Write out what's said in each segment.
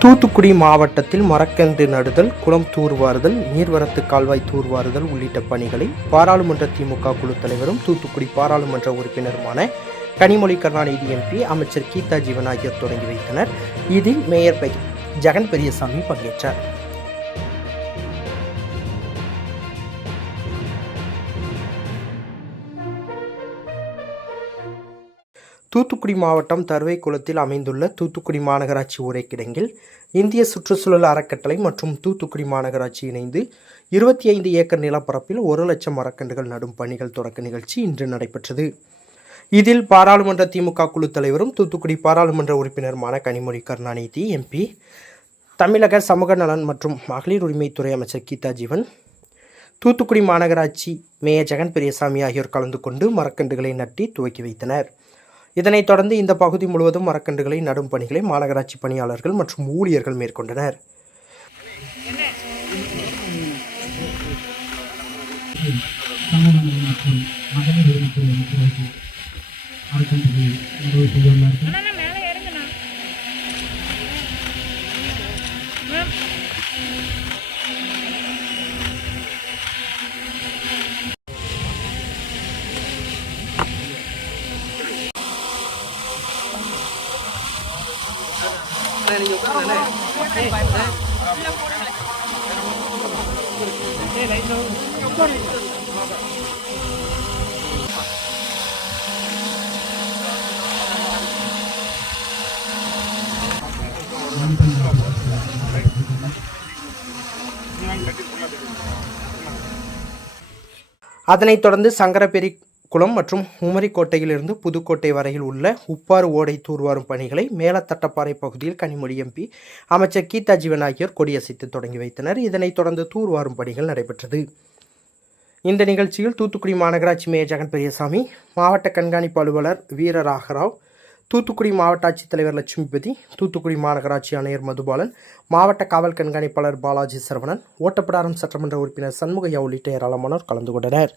தூத்துக்குடி மாவட்டத்தில் மரக்கன்று நடுதல், குளம் தூர்வாறுதல், நீர்வரத்து கால்வாய் தூர்வாறுதல் உள்ளிட்ட பணிகளை பாராளுமன்ற திமுக குழு தலைவரும் தூத்துக்குடி பாராளுமன்ற உறுப்பினருமான கனிமொழி கருணாநிதி எம்பி, அமைச்சர் கீதா ஜீவன் ஆகியோர் தொடங்கி வைத்தனர். இதில் மேயர் ஜெகன் பெரியசாமி பங்கேற்றார். தூத்துக்குடி மாவட்டம் தருவைக்குளத்தில் அமைந்துள்ள தூத்துக்குடி மாநகராட்சி உரைக்கிடங்கில் இந்திய சுற்றுச்சூழல் அறக்கட்டளை மற்றும் தூத்துக்குடி மாநகராட்சி இணைந்து 25 ஏக்கர் நிலப்பரப்பில் 1 லட்சம் மரக்கன்றுகள் நடும் பணிகள் தொடக்க நிகழ்ச்சி இன்று நடைபெற்றது. இதில் பாராளுமன்ற திமுக குழு தலைவரும் தூத்துக்குடி பாராளுமன்ற உறுப்பினருமான கனிமொழி கருணாநிதி எம்பி, தமிழக சமூக நலன் மற்றும் மகளிர் உரிமைத்துறை அமைச்சர் கீதா ஜீவன், தூத்துக்குடி மாநகராட்சி மேயர் ஜெகன் பெரியசாமி ஆகியோர் கலந்து கொண்டு மரக்கன்றுகளை நட்டி துவக்கி வைத்தனர். இதனைத் தொடர்ந்து இந்த பகுதி முழுவதும் மரக்கன்றுகளை நடும் பணிகளை மாநகராட்சி பணியாளர்கள் மற்றும் ஊழியர்கள் மேற்கொண்டனர். அதனைத் தொடர்ந்து சங்கரபெரி குளம் மற்றும் உமரிக்கோட்டையிலிருந்து புதுக்கோட்டை வரையில் உள்ள உப்பாறு ஓடை தூர்வாரும் பணிகளை மேலத்தட்டப்பாறை பகுதியில் கனிமொழி எம்பி, அமைச்சர் கீதா ஜீவன் ஆகியோர் கொடியசைத்து தொடங்கி வைத்தனர். இதனைத் தொடர்ந்து தூர்வாரும் பணிகள் நடைபெற்றது. இந்த நிகழ்ச்சியில் தூத்துக்குடி மாநகராட்சி மேயர் ஜெகன் பெரியசாமி, மாவட்ட கண்காணிப்பு அலுவலர் வீரராகராவ், தூத்துக்குடி மாவட்ட ஆட்சித்தலைவர் லட்சுமிபதி, தூத்துக்குடி மாநகராட்சி ஆணையர் மதுபாலன், மாவட்ட காவல் கண்காணிப்பாளர் பாலாஜி சரவணன், ஓட்டப்பிடாரம் சட்டமன்ற உறுப்பினர் சண்முகையா உள்ளிட்ட ஏராளமானோர் கலந்து கொண்டனர்.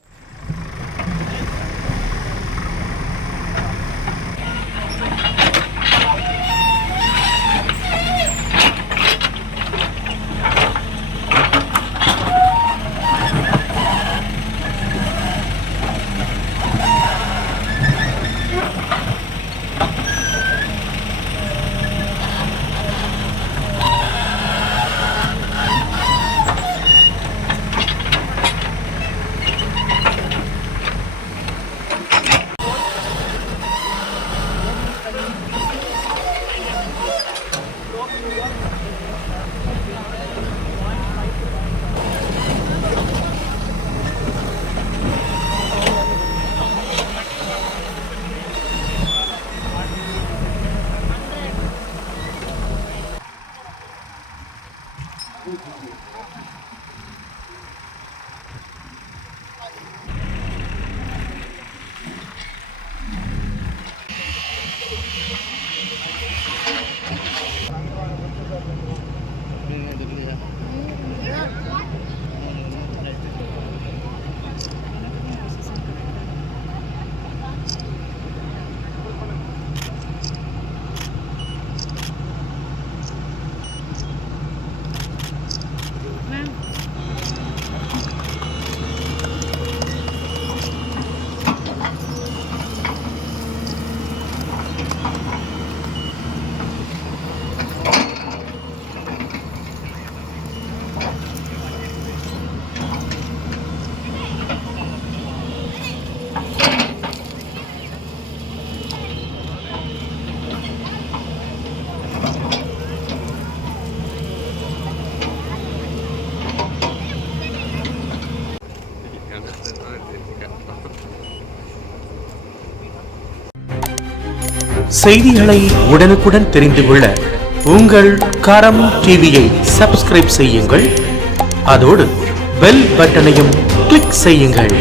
செய்திகளை உடனுக்குடன் தெரிந்து கொள்ள உங்கள் கரம் டிவியை சப்ஸ்கிரைப் செய்யுங்கள். அதோடு பெல் பட்டனையும் கிளிக் செய்யுங்கள்.